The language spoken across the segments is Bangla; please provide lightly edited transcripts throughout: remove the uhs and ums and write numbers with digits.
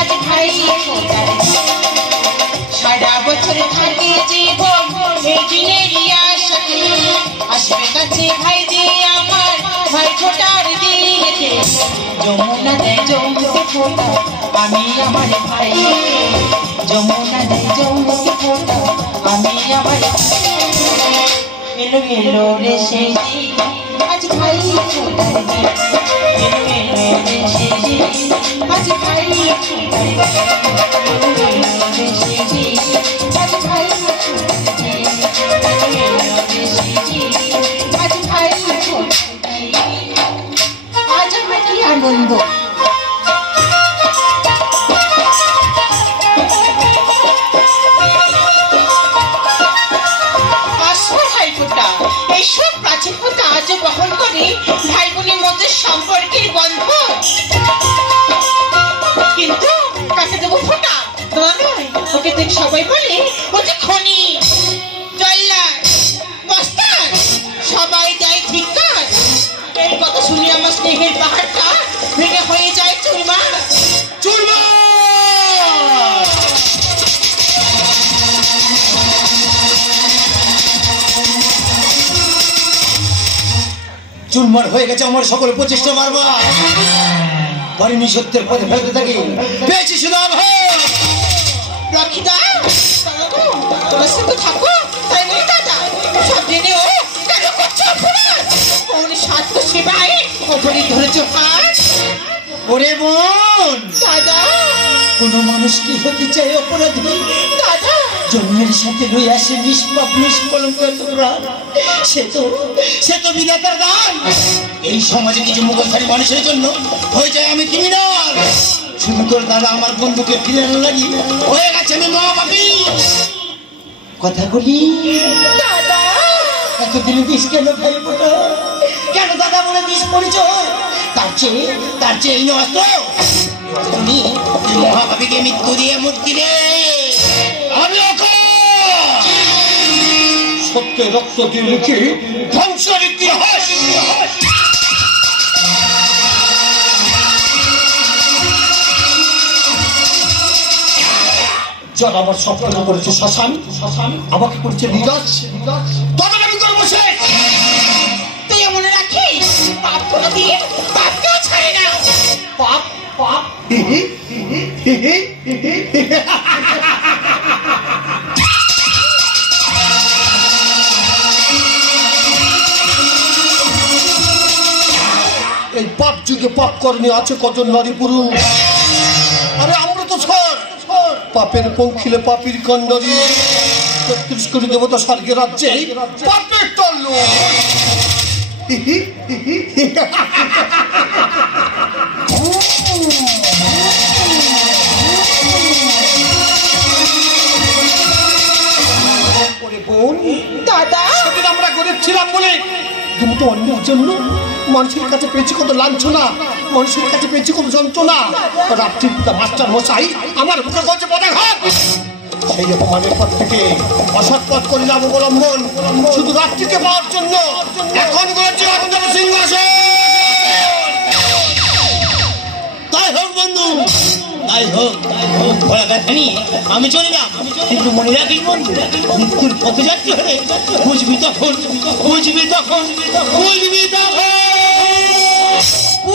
আজ ভাই সারা বছর থাকে জীবন এই দিনেরই আশাতে আসবে কাছে ভাই যে আমার ভাই ফোটার দিনেতে যমুনা দেয় যমুকে ফোটা আমি আমার ভাই যমুনা দেয় যমুকে ফোটা আমি আমার এলো এলো রে সেই আজ ভাই ফোটার দিন এলো এলো রে সেই আজ ভাই ফোটার দিন রে সেই আজ ভাই ফোটার দিন রে সেই আজ ভাই ফোটার দিন আজ আমার কি আনন্দ এইসব প্রাচীন কথা আজও বহন করে ভাই বোনের মধ্যে সম্পর্কের বন্ধন কিন্তু কাকে দেবো ফোটা তোমার নয় ওকে দেখ সবাই বলে ও যে খনি জল্লাদ বস্তার সবাই দেয় ধিক্কার এই কথা শুনে আমার স্নেহের পাহাড়টা ভেঙে হয়ে যায় চুরমার চুরমার চুরমার হয়ে গেছে আমার সকল প্রচেষ্টা মারবা পারিনি সত্যের পথে ফেলতে থাকি পেয়েছি শুধু রাখিদা তোমার সাথে থাকো তাই বলি দাদা সব জেনে ও কেন করছো অপরাধ ওর স্বার্থ সেবায় ওপরে ধরেছ হাত ওরে বোন দাদা কোন মানুষ কি হতে চায় অপরাধী দাদা জন্মের সাথে লই আসে নিষ্পাপ নিষ্কলঙ্ক সে তো বিধাতার দান এই সমাজে কিছু মুখোশধারী মানুষের জন্য হয়ে যায় আমি ক্রিমিনাল শুধু করে দাদা আমার বন্ধুকে ফিরে লাগি হয়ে গেছে আমি মহাপাপী কথা বলি দাদা এতদিন দিস কেন ভাই ফোটা কেন দাদা বলে দিস পরিচয় তার চেয়ে এই নয় তো তুমি মহাপাপীকে মৃত্যু দিয়ে মুক্তি দে আমি সত্যের রক্ত দিয়ে মুখে ধ্বংসের ইতিহাস যারা আমার স্বপ্ন করেছে শ্মশান আমাকে করেছে নিরাজ তবে আমি করবো সে তুই মনে রাখিস পাপ কোনোদিন পাপকেও ছাড়ে না পাপ পাপ এই পাপ যুগে পাপ কর্মী আছে কজন নারী পুরুষ আরে আমরা তো ছড় পাপের পৌঁছিলে পাপির কন্ডরি ৩৬ কোটি দেবতা স্বর্গের রাজ্যে পাপের টল্ল বোন দাদা সেদিন আমরা গরিব ছিলাম বলে তুমি তো অন্যের জন্য মানুষের কাছে পেয়েছি কত লাঞ্ছনা মানুষের কাছে পেয়েছি কত যন্ত্রণা রাত্রির পিতা মাস্টার মশাই আমার বুকে করছে পদাঘাত সেই অপমানের পর থেকে অসৎ পথ করিলাম অবলম্বন শুধু রাত্রিকে পাওয়ার জন্য এখন করেছে অন্তর সিংহাসন তাই হোক বন্ধু তাই হোক ঘোড়া ব্যথা নিয়ে আমি চলিলাম কিন্তু মনে রাখিস বন্ধু মৃত্যুর পথে যাচ্ছি হলে বুঝবি তখন বুঝবি তখন বুঝবি তখন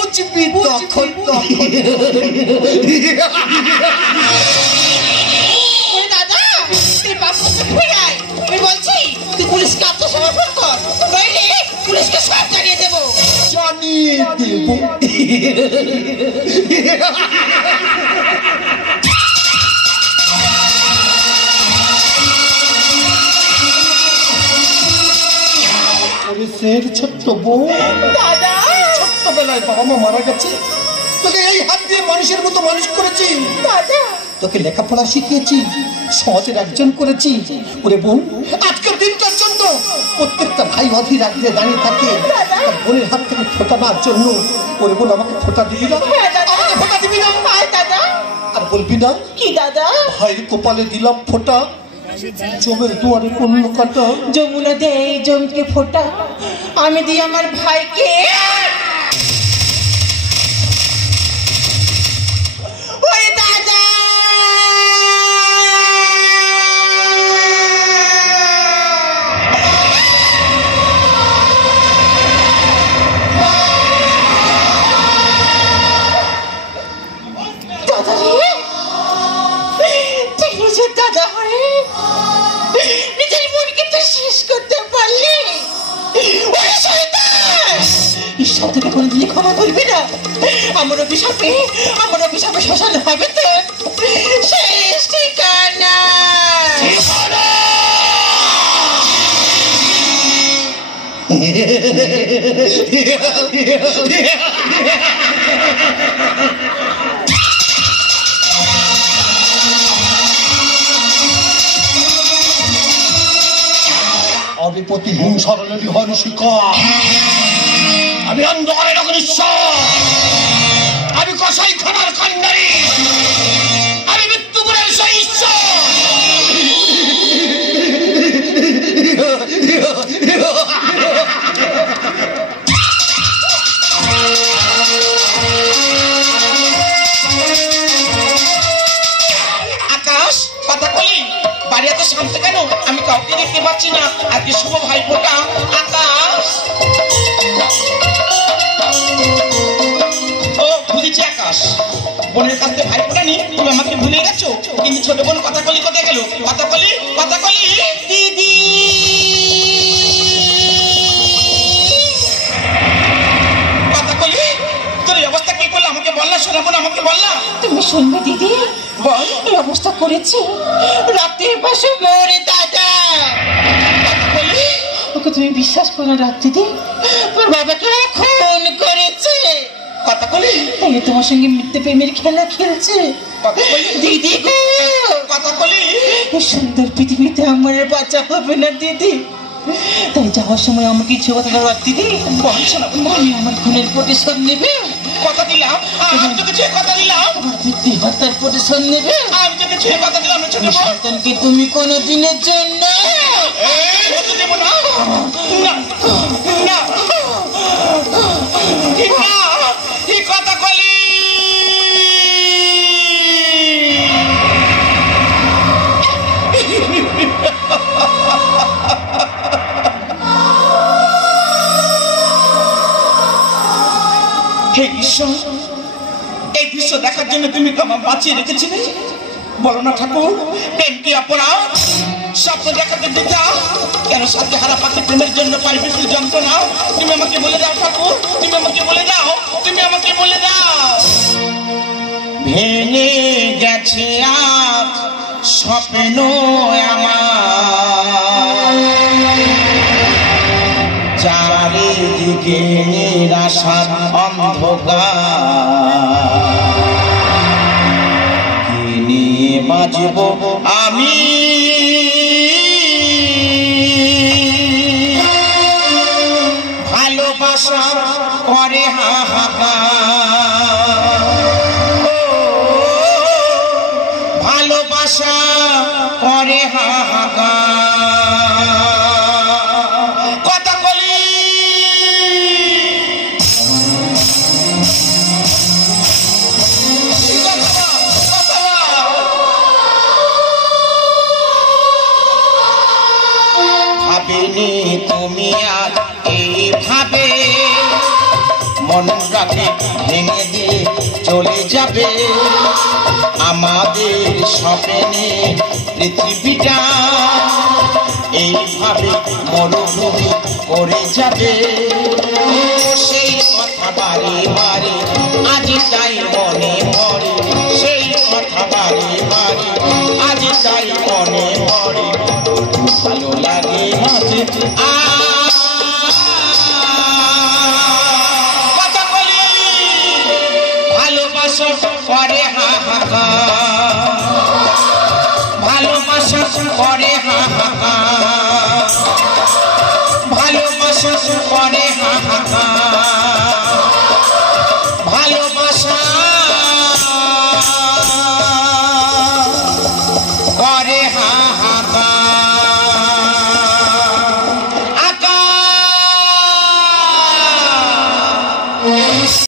বুঝবি তখন দাদা তুই বাপকে ফেরাই আমি বলছি তুই পুলিশকে আত্মসমর্পণ কর নইলে পুলিশকে সব জানিয়ে দেবো ছোট্ট বউ দাদা ছোট্টবেলায় বাবা মা মারা গেছে তোকে এই হাত দিয়ে মানুষের মতো মানুষ করেছি দাদা তোকে লেখাপড়া শিখিয়েছি সমাজের একজন করেছি ওরে বোন আজকের দিনটার জন্য প্রত্যেকটা ভাই অধীর রাখতে দাঁড়িয়ে থাকে তার বোনের হাত থেকে ফোটা নেওয়ার জন্য ওরে বোন আমাকে ফোটা দিবি না আমাকে ফোটা দিবি না দাদা আর বলবি না কি দাদা ভাইয়ের কপালে দিলাম ফোটা জমের দুয়ারে পড়ল কাটা যমুনা দেয় জমকে ফোটা আমি দিই আমার ভাইকে তোকে কোনোদিনই ক্ষমা করবি না। আমার অভিশাপে শ্মশান হবে তো শেষ ঠিকানা। আমি প্রতিহীন সরলে বিহন শিকার, আমি অন্ধকারে নগরীশ্বর, আমি কসাই খানার কান্ডারি, আমি মৃত্যুপুরের ঈশ্বর। আকাশ, পাতাকলি, বাড়ি এত শান্ত কেন? আমি কাউকে দেখতে পাচ্ছি না। আজকে শুভ ভাইফোঁটা। আকাশ, ও বুঝেছি আকাশ, বোনের কাছে ভাইফোঁটা নিয়ে তুমি আমাকে ভুলে গেছো। কিন্তু ছোট বোন পাতাকলি কোথায় গেল? পাতাকলি, পাতাকলি দিদি, পাতাকলি তোর এই অবস্থা কি করলো? আমাকে বল না শোনা বোন, আমাকে বল না। তুমি শুনবে দিদি, বল এই অবস্থা করেছে রাতের পাশে মোরে দাদা। ওকে তুমি বিশ্বাস করো না দিদি, তোর বাবাকে খুন করেছে। কথা বলি তাই তোমার সঙ্গে মিথ্যে প্রেমের খেলা খেলছে। দিদি গো, কথা বলি এই সুন্দর পৃথিবীতে আমার বাচ্চা হবে না দিদি। তাই যাওয়ার সময় আমাকে কিছু কথা বলো দিদি। আমি আমার খুনের প্রতিশোধ নেবে। কথা দিলাম, আমি তোকে যে কথা দিলাম, দিদি হত্যার প্রতিশোধ নেবে। আমি তোকে যে কথা দিলাম ছোট সন্তানকে তুমি কোনো দিনের জন্য দেব না। না এই কথা বলি হে ঈশ্বর, এই দৃশ্য দেখার জন্য তুমি তো আমার বাঁচিয়ে রেখেছিলে। বলো না ঠাকুর, প্রেম কি অপরাধ? স্বপ্ন দেখাতে দিতা কেন? সাথে হারা পাখি প্রেমের জন্য পাই মৃত্যু যন্ত্রণা। তুমি আমাকে বলে দাও ঠাকুর, তুমি আমাকে বলে দাও, তুমি আমাকে বলে দাও। ভেঙে গেছে আজ স্বপ্ন আমার, চারিদিকে নিরাশার অন্ধকার, কি নিয়ে বাঁচব আমি? ভালোবাসা করে হাহাকার, ভালোবাসা করে হাহাকার। কথা বলি ভাবিনি তুমি আর এইভাবে মনটাকে ভেঙে দিয়ে চলে যাবে। আমাদের স্বপ্নে পৃথিবীটা এইভাবে মরুভূমি করে যাবে। সেই কথা বারে বারে আজ তাই মনে পড়ে, সেই কথা বারে বারে আজ তাই মনে পড়ে। ভালো লাগে হাসে কথা বলি, ভালোবাসা করে হাহাকার, ভালোবাসা করে হাহাকার, ভালোবাসা করে